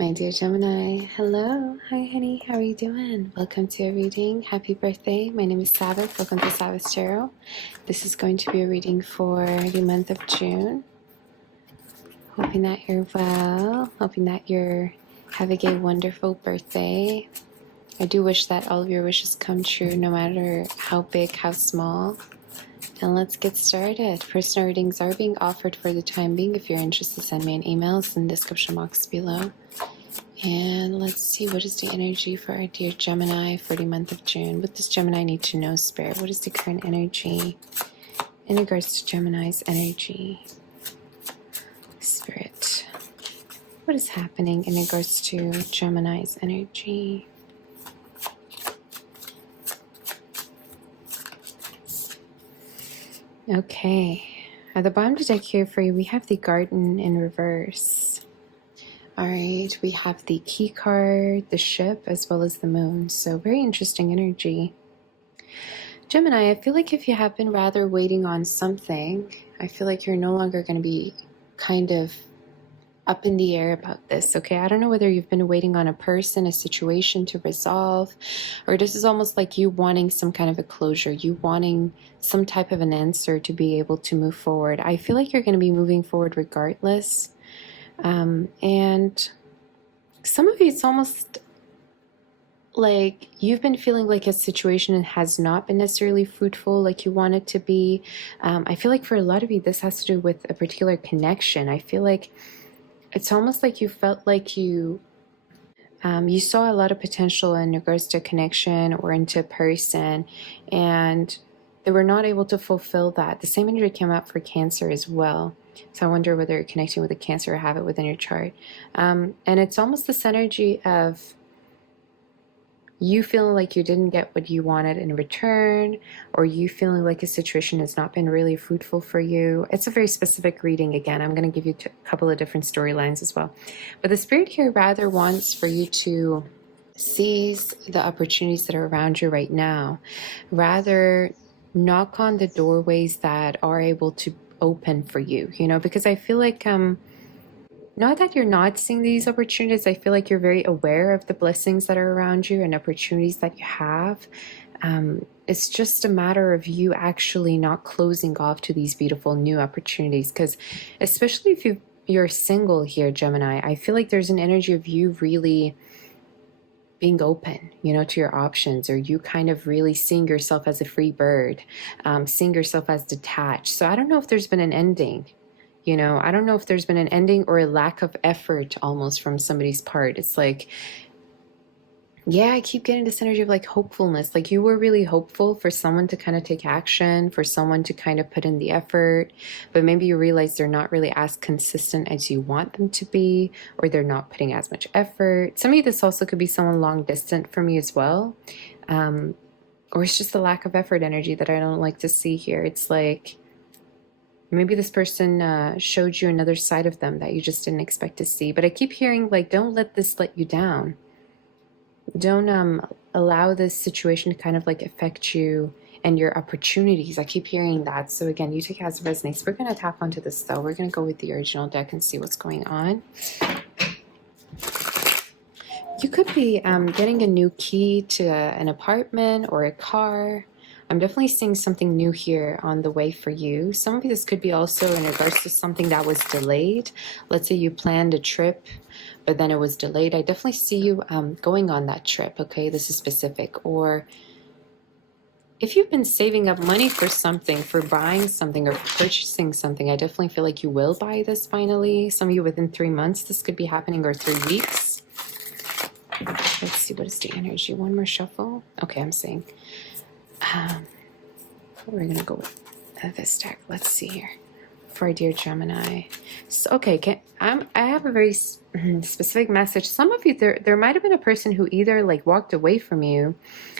My dear Gemini, hello. Hi, honey. How are you doing? Welcome to a reading. Happy birthday. My name is Sabbath. Welcome to Sabbath Tarot. This is going to be a reading for the month of June. Hoping that you're well. Hoping that you're having a wonderful birthday. I do wish that all of your wishes come true, no matter how big, how small. And let's get started. Personal readings are being offered for the time being. If you're interested, send me an email. It's in the description box below. And let's see, what is the energy for our dear Gemini for the month of June? What does Gemini need to know, Spirit? What is the current energy in regards to Gemini's energy? Spirit, what is happening in regards to Gemini's energy? Okay, at the bottom of the deck here for you, we have the Garden in reverse. All right, we have the key card, the ship, as well as the moon. So very interesting energy. Gemini, I feel like if you have been rather waiting on something, I feel like you're no longer going to be kind of up in the air about this, okay? I don't know whether you've been waiting on a person, a situation to resolve, or this is almost like you wanting some kind of a closure, you wanting some type of an answer to be able to move forward. I feel like you're going to be moving forward regardless. And some of you, it's almost like you've been feeling like a situation has not been necessarily fruitful like you want it to be. I feel like for a lot of you, this has to do with a particular connection. I feel like it's almost like you felt like you saw a lot of potential in regards to a connection or into a person, and they were not able to fulfill that. The same energy came out for Cancer as well. So I wonder whether you're connecting with a Cancer or have it within your chart. And it's almost this energy of you feeling like you didn't get what you wanted in return, or you feeling like a situation has not been really fruitful for you. It's a very specific reading. Again, I'm going to give you a couple of different storylines as well. But the Spirit here rather wants for you to seize the opportunities that are around you right now. Rather knock on the doorways that are able to open for you, because I feel like not that you're not seeing these opportunities, I feel like you're very aware of the blessings that are around you and opportunities that you have. It's just a matter of you actually not closing off to these beautiful new opportunities, because especially if you're single here, Gemini, I feel like there's an energy of you really being open, to your options, or you kind of really seeing yourself as a free bird, seeing yourself as detached. So I don't know if there's been an ending, I don't know if there's been an ending or a lack of effort almost from somebody's part. It's like, yeah, I keep getting this energy of like hopefulness. Like you were really hopeful for someone to kind of take action, for someone to kind of put in the effort, but maybe you realize they're not really as consistent as you want them to be, or they're not putting as much effort. Some of you, this also could be someone long distant from you as well. Or it's just the lack of effort energy that I don't like to see here. It's like maybe this person showed you another side of them that you just didn't expect to see. But I keep hearing like, don't let this let you down. Don't allow this situation to kind of like affect you and your opportunities. I keep hearing that. So again, you take it as it resonates. We're going to tap onto this though. We're going to go with the original deck and see what's going on. You could be getting a new key to an apartment or a car. I'm definitely seeing something new here on the way for you. Some of this could be also in regards to something that was delayed. Let's say you planned a trip, but then it was delayed. I definitely see you going on that trip, okay? This is specific. Or if you've been saving up money for something, for buying something or purchasing something, I definitely feel like you will buy this finally. Some of you within 3 months, this could be happening, or 3 weeks. Let's see, what is the energy? One more shuffle. Okay, I'm saying we're gonna go with this deck. Let's see here for our dear Gemini. So, okay, I have a very specific message. Some of you, there might have been a person who either like walked away from you,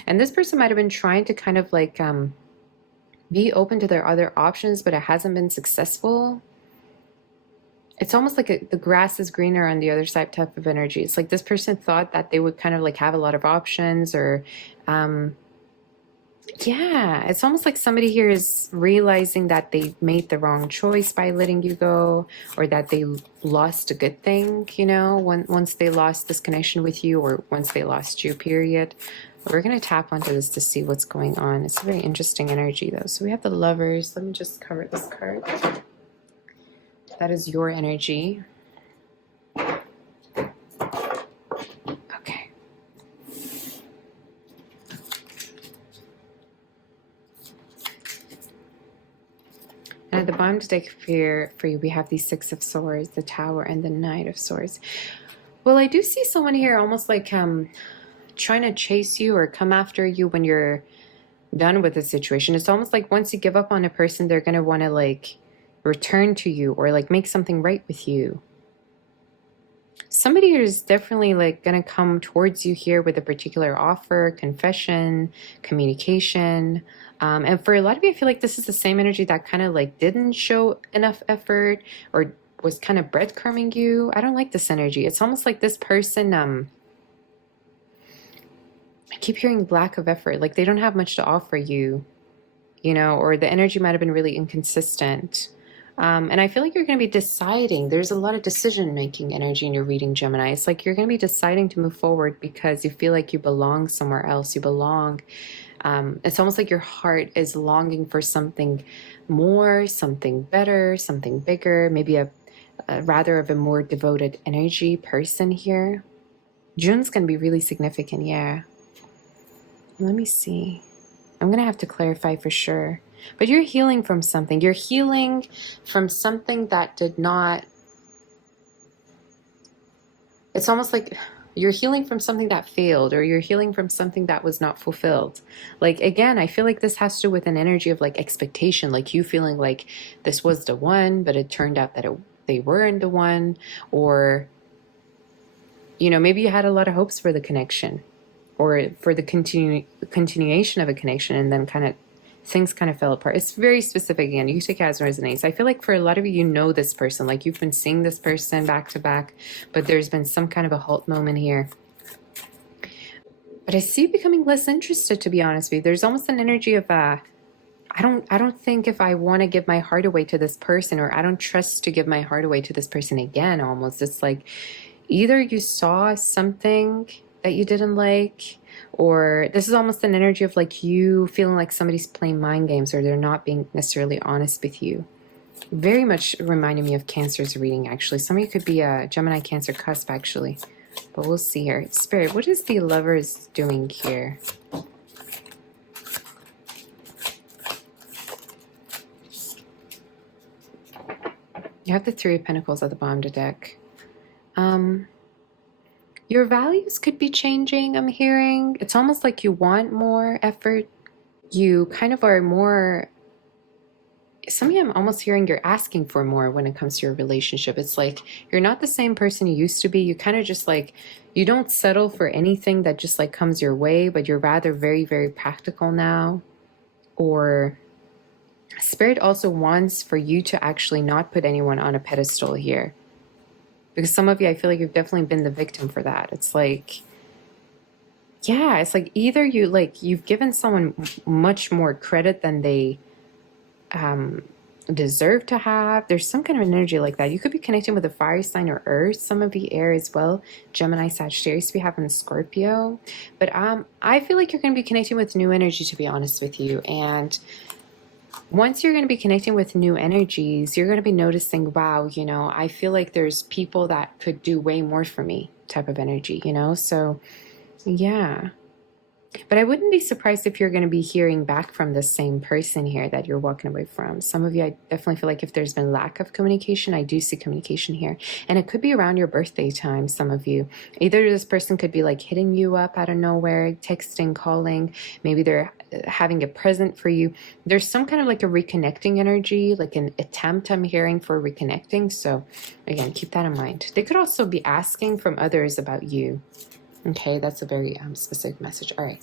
and this person might have been trying to kind of like be open to their other options, but it hasn't been successful. It's almost like the grass is greener on the other side type of energy. It's like this person thought that they would kind of like have a lot of options, or Yeah, it's almost like somebody here is realizing that they made the wrong choice by letting you go, or that they lost a good thing, you know, once they lost this connection with you, or once they lost you, period. We're going to tap onto this to see what's going on. It's a very interesting energy, though. So we have the Lovers. Let me just cover this card. That is your energy. Okay. And at the bottom of the deck for you, we have the Six of Swords, the Tower, and the Knight of Swords. Well, I do see someone here almost like trying to chase you or come after you when you're done with the situation. It's almost like once you give up on a person, they're going to want to like return to you or like make something right with you. Somebody is definitely like going to come towards you here with a particular offer, confession, communication. And for a lot of you, I feel like this is the same energy that kind of like didn't show enough effort or was kind of breadcrumbing you. I don't like this energy. It's almost like this person, I keep hearing lack of effort. Like they don't have much to offer you, you know, or the energy might have been really inconsistent. And I feel like you're going to be deciding. There's a lot of decision-making energy in your reading, Gemini. It's like you're going to be deciding to move forward because you feel like you belong somewhere else. You belong. It's almost like your heart is longing for something more, something better, something bigger, maybe a rather of a more devoted energy person here. June's going to be really significant, yeah. Let me see. I'm going to have to clarify for sure. But you're healing from something. You're healing from something that did not... It's almost like you're healing from something that failed, or you're healing from something that was not fulfilled. Like, again, I feel like this has to do with an energy of like expectation, like you feeling like this was the one, but it turned out that they weren't the one. Or, you know, maybe you had a lot of hopes for the connection, or for the continuation of a connection, and then kind of things kind of fell apart. It's very specific. Again, you take it as resonates. I feel like for a lot of you, you know this person, like you've been seeing this person back to back, but there's been some kind of a halt moment here. But I see you becoming less interested, to be honest with you. There's almost an energy of I don't think if I want to give my heart away to this person, or I don't trust to give my heart away to this person again. Almost, it's like either you saw something that you didn't like, or this is almost an energy of like you feeling like somebody's playing mind games, or they're not being necessarily honest with you. Very much reminding me of Cancer's reading, actually. Some of you could be a Gemini Cancer cusp, actually. But we'll see here. Spirit, what is the Lovers doing here? You have the Three of Pentacles at the bottom of the deck. Your values could be changing, I'm hearing. It's almost like you want more effort. You kind of are more... Some of you, I'm almost hearing you're asking for more when it comes to your relationship. It's like you're not the same person you used to be. You kind of just like, you don't settle for anything that just like comes your way, but you're rather very, very practical now. Or Spirit also wants for you to actually not put anyone on a pedestal here. Because some of you, I feel like you've definitely been the victim for that. It's like, yeah, it's like either you like, you've given someone much more credit than they deserve to have. There's some kind of an energy like that. You could be connecting with a fire sign or earth. Some of you air as well. Gemini, Sagittarius, we have in Scorpio. But I feel like you're going to be connecting with new energy, to be honest with you. And once you're going to be connecting with new energies, you're going to be noticing, wow, you know, I feel like there's people that could do way more for me type of energy, you know? So, yeah. But I wouldn't be surprised if you're going to be hearing back from the same person here that you're walking away from. Some of you, I definitely feel like if there's been lack of communication, I do see communication here. And it could be around your birthday time, some of you. Either this person could be like hitting you up out of nowhere, texting, calling. Maybe they're having a present for you. There's some kind of like a reconnecting energy, like an attempt I'm hearing for reconnecting. So again, keep that in mind. They could also be asking from others about you. Okay, that's a very specific message. All right.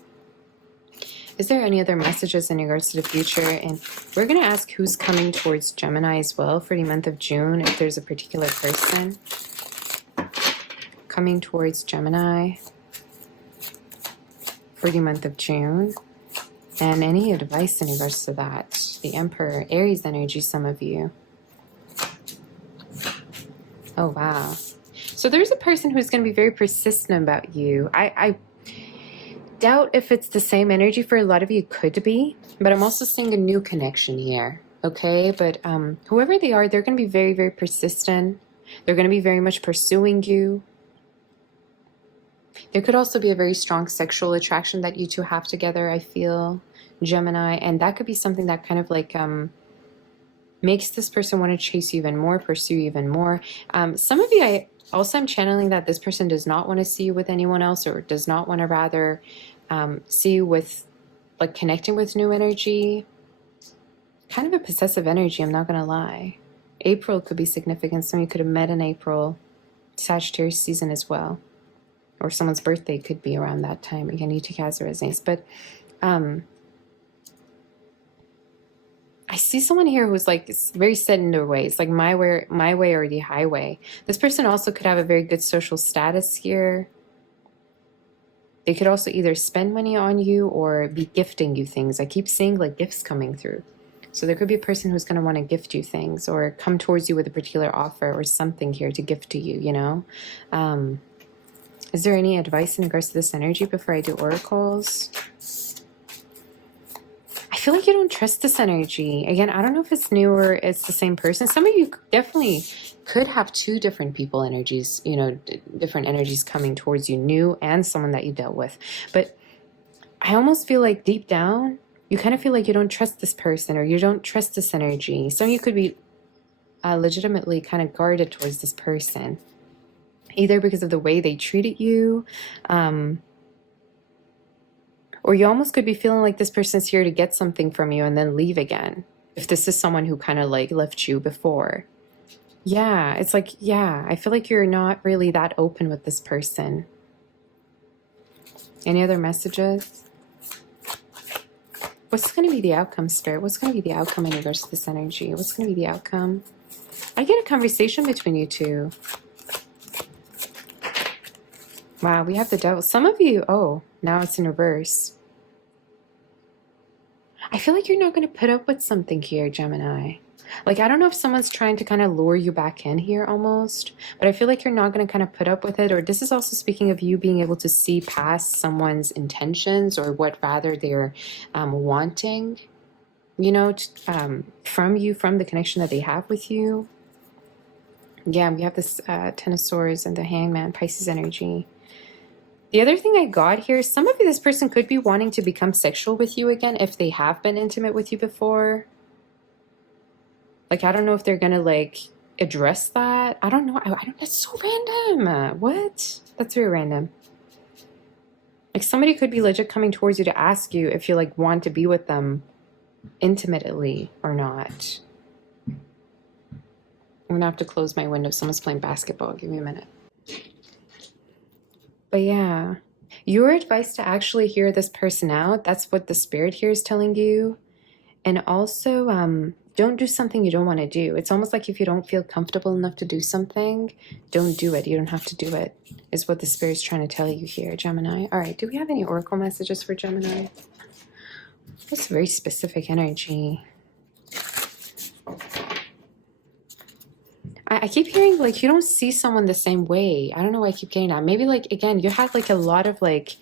Is there any other messages in regards to the future? And we're going to ask who's coming towards Gemini as well for the month of June, if there's a particular person coming towards Gemini for the month of June. And any advice in regards to that? The Emperor, Aries energy, some of you. Oh, wow. So there's a person who's going to be very persistent about you. I doubt if it's the same energy for a lot of you. Could be, but I'm also seeing a new connection here. Okay, but whoever they are, they're going to be very, very persistent. They're going to be very much pursuing you. There could also be a very strong sexual attraction that you two have together, I feel, Gemini, and that could be something that kind of like makes this person want to chase you even more, pursue you even more. Some of you, I'm channeling that this person does not want to see you with anyone else, or does not want to rather see you with, like, connecting with new energy. Kind of a possessive energy, I'm not going to lie. April could be significant. Some of you could have met in April. Sagittarius season as well. Or someone's birthday could be around that time. Again, you take as it resonates. But I see someone here who's like very set in their ways, like my way or the highway. This person also could have a very good social status here. They could also either spend money on you or be gifting you things. I keep seeing like gifts coming through. So there could be a person who's going to want to gift you things or come towards you with a particular offer or something here to gift to you, you know? Is there any advice in regards to this energy before I do oracles? I feel like you don't trust this energy. Again, I don't know if it's new or it's the same person. Some of you definitely could have two different people energies, you know, different energies coming towards you, new and someone that you dealt with. But I almost feel like deep down, you kind of feel like you don't trust this person or you don't trust this energy. Some of you could be legitimately kind of guarded towards this person, either because of the way they treated you, or you almost could be feeling like this person's here to get something from you and then leave again. If this is someone who kind of like left you before. Yeah, it's like, yeah, I feel like you're not really that open with this person. Any other messages? What's going to be the outcome, Spirit? What's going to be the outcome in regards to this energy? What's going to be the outcome? I get a conversation between you two. Wow, we have the Devil. Some of you, oh, now it's in reverse. I feel like you're not going to put up with something here, Gemini. Like, I don't know if someone's trying to kind of lure you back in here almost, but I feel like you're not going to kind of put up with it. Or this is also speaking of you being able to see past someone's intentions or what rather they're wanting, you know, from you, from the connection that they have with you. Yeah, we have this Ten of Swords and the Hangman, Pisces energy. The other thing I got here, some of you, this person could be wanting to become sexual with you again if they have been intimate with you before. Like, I don't know if they're going to, like, address that. I don't know. I don't. That's so random. What? That's very random. Like, somebody could be legit coming towards you to ask you if you, like, want to be with them intimately or not. I'm going to have to close my window. Someone's playing basketball. Give me a minute. But yeah, your advice to actually hear this person out, that's what the Spirit here is telling you. And also, don't do something you don't want to do. It's almost like if you don't feel comfortable enough to do something, don't do it. You don't have to do it, is what the Spirit's trying to tell you here, Gemini. All right, do we have any oracle messages for Gemini? That's very specific energy. I keep hearing, like, you don't see someone the same way. I don't know why I keep getting that. Maybe, like, again, you had, like, a lot of, like,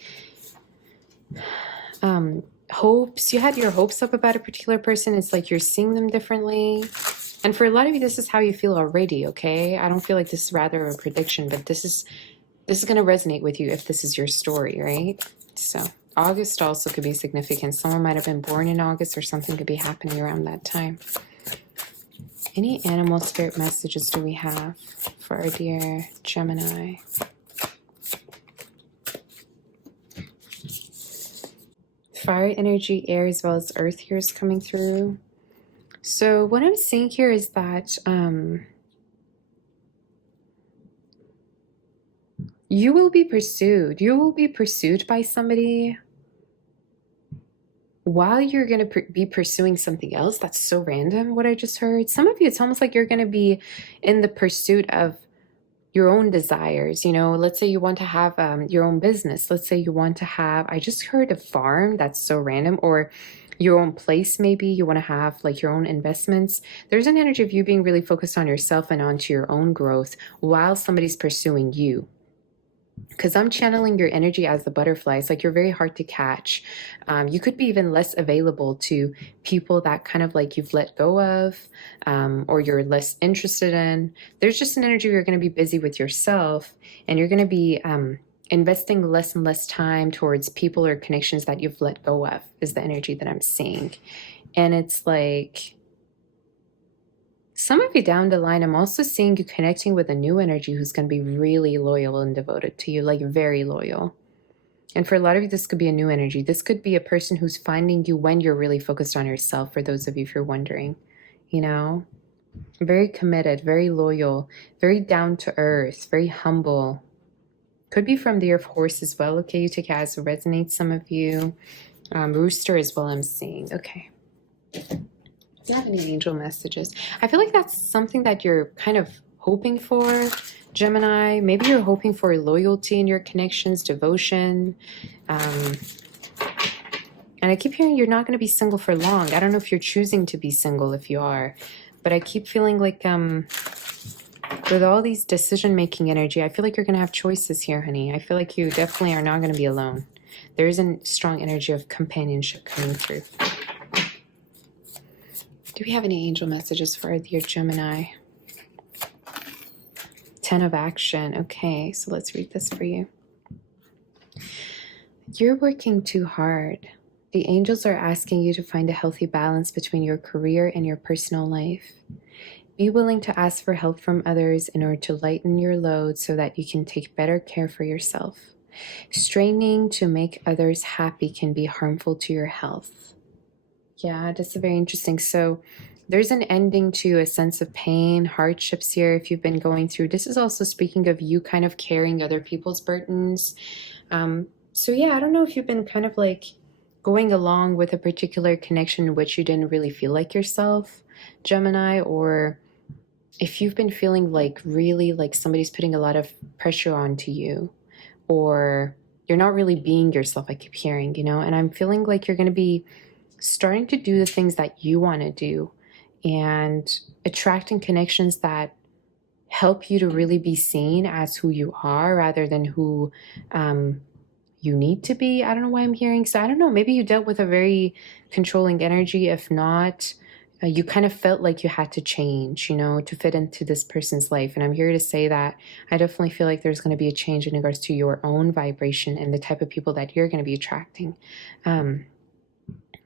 hopes. You had your hopes up about a particular person. It's like you're seeing them differently. And for a lot of you, this is how you feel already, okay? I don't feel like this is rather a prediction, but this is going to resonate with you if this is your story, right? So August also could be significant. Someone might have been born in August or something could be happening around that time. Any animal spirit messages do we have for our dear Gemini? Fire energy, air, as well as earth here is coming through. So what I'm seeing here is that you will be pursued. You will be pursued by somebody while you're going to be pursuing something else. That's so random what I just heard. Some of you, it's almost like you're going to be in the pursuit of your own desires. You know, let's say you want to have your own business. Let's say you want to have, I just heard a farm, that's so random, or your own place. Maybe you want to have like your own investments. There's an energy of you being really focused on yourself and onto your own growth while somebody's pursuing you. Because I'm channeling your energy as the butterfly. It's like you're very hard to catch. You could be even less available to people that kind of like you've let go of, or you're less interested in. There's just an energy where you're going to be busy with yourself, and you're going to be investing less and less time towards people or connections that you've let go of, is the energy that I'm seeing. And it's like, some of you down the line, I'm also seeing you connecting with a new energy who's going to be really loyal and devoted to you, like very loyal. And for a lot of you, this could be a new energy. This could be a person who's finding you when you're really focused on yourself, for those of you if you're wondering, you know? Very committed, very loyal, very down to earth, very humble. Could be from the Earth Horse as well. Okay, you take it as it resonates, some of you. Rooster as well, I'm seeing. Okay. Do you have any angel messages? I feel like that's something that you're kind of hoping for, Gemini. Maybe you're hoping for loyalty in your connections, devotion. And I keep hearing you're not going to be single for long. I don't know if you're choosing to be single, if you are. But I keep feeling like with all these decision-making energy, I feel like you're going to have choices here, honey. I feel like you definitely are not going to be alone. There is a strong energy of companionship coming through. Do we have any angel messages for your Gemini? 10 of action. Okay, so let's read this for you. You're working too hard. The angels are asking you to find a healthy balance between your career and your personal life. Be willing to ask for help from others in order to lighten your load so that you can take better care for yourself. Straining to make others happy can be harmful to your health. Yeah, that's very interesting. So there's an ending to a sense of pain, hardships here if you've been going through. This is also speaking of you kind of carrying other people's burdens. So yeah, I don't know if you've been kind of like going along with a particular connection in which you didn't really feel like yourself, Gemini, or if you've been feeling like really like somebody's putting a lot of pressure onto you, or you're not really being yourself, I keep hearing, you know, and I'm feeling like you're going to be starting to do the things that you want to do and attracting connections that help you to really be seen as who you are rather than who you need to be. I don't know why I'm hearing. So I don't know, maybe you dealt with a very controlling energy. If not, you kind of felt like you had to change, you know, to fit into this person's life. And I'm here to say that I definitely feel like there's going to be a change in regards to your own vibration and the type of people that you're going to be attracting.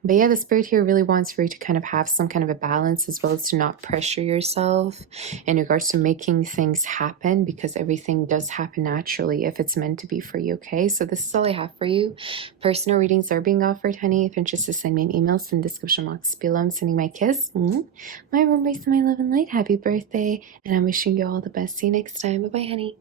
But yeah, the spirit here really wants for you to kind of have some kind of a balance, as well as to not pressure yourself in regards to making things happen, because everything does happen naturally if it's meant to be for you, okay? So this is all I have for you. Personal readings are being offered, honey. If you're interested, send me an email, send description box below. I'm sending my kiss, my embrace, and my love and light. Happy birthday, and I'm wishing you all the best. See you next time. Bye-bye, honey.